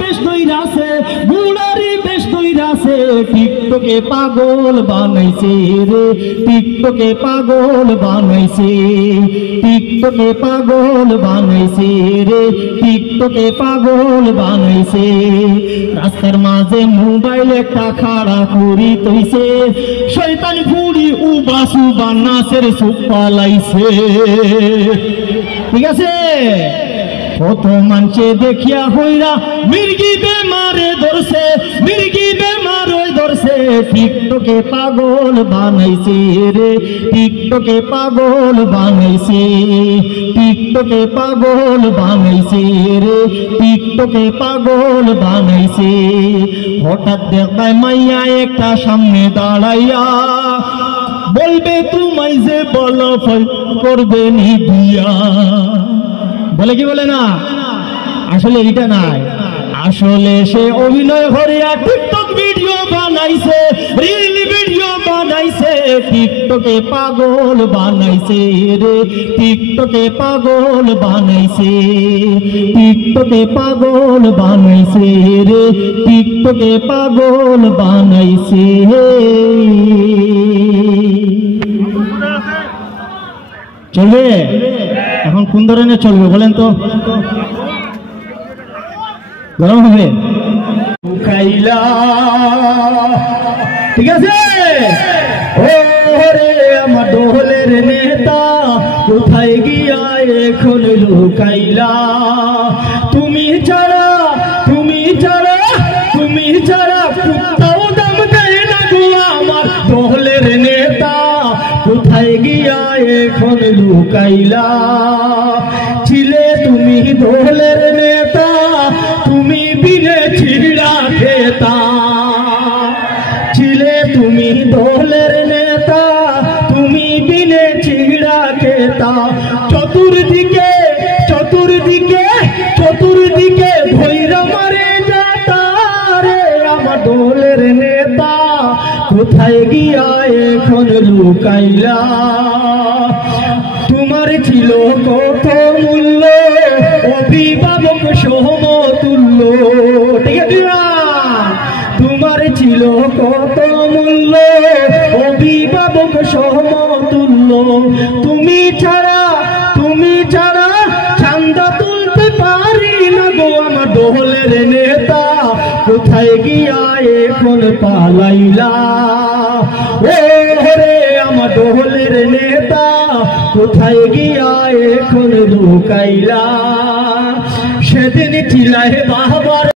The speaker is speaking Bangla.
বেশ দইরাছে বুড়ারি বেশ দইরাছে টিকটকে পাগল বানাইছে রে টিকটকে পাগল বানাইছে টিকটকে পাগল বানাইছে রে টিকটকে পাগল বানাইছে রাস্তার মাঝে মোবাইল একটা খাড়া করি তৈছে শয়তান ফুড়ি উবাসু বানাসের সুপ পালাইছে ঠিক আছে কত মানছে দেখিয়া হইরা মির্গি বেমারে ধরছে মির্গি বেমার ধরছে টিকটকে পাগল বানাইছে রে টিকটকে পাগল বানাইছে টিকটকে পাগল বানাইছে রে টিকটকে পাগল বানাইছে হঠাৎ দেখায় মাইয়া একটা সামনে দাঁড়াইয়া বলবে তোমায় যে বলা করবে নি বিয়া বলে কি বলে না আসলে এটা নাই আসলে সে অভিনয় করিয়া টিকটক ভিডিও বানাইছে রিল ভিডিও বানাইছে টিকটকে পাগল বানাইছে রে টিকটকে পাগল বানাইছে টিকটকে পাগল বানাইছে রে টিকটকে পাগল বানাইছে চলবে এখন কোন ধরনের চলবে বলেন তো গরম হবে খাইলা ঠিক আছে ও রে আমার দোলের নেতা কোথায় গিয়া এখন লুকাইলা তুমি ছাড়া তুমি ছাড়া তুমি ছাড়া কুত্তাও দাম দেয় না গো আমার দোলের নেতা কোথায় গিয়া এখন লুকাইলা ছিলে তুমি দোলের নেতা তুমি বিনে ছিড়া খেতা ছিলে তুমি দোলের নেতা তুমি বিনে ছিড়া খেতা চতুর্দিকে চতুর্দিকে চতুর্দিকে ভৈরা মারে যাতা রে আমার দোলের নেতা কোথায় গিয়া এখন লুকাইলা তোমার ছিল কত মূল্য অভিভাবক সমতুল্য ঠিক আছে তোমার ছিল কত মূল্য অভিভাবক সমতুল্য তুমি ছাড়া চান্দা তুলতে পারি না গো আমার দোলের নেতা কোথায় গিয়া এখন পালাইলা ও রে আমার দোলের নেতা কোথায় গিয়া এখন লুকাইলা সেদিন ছিলাই বাবার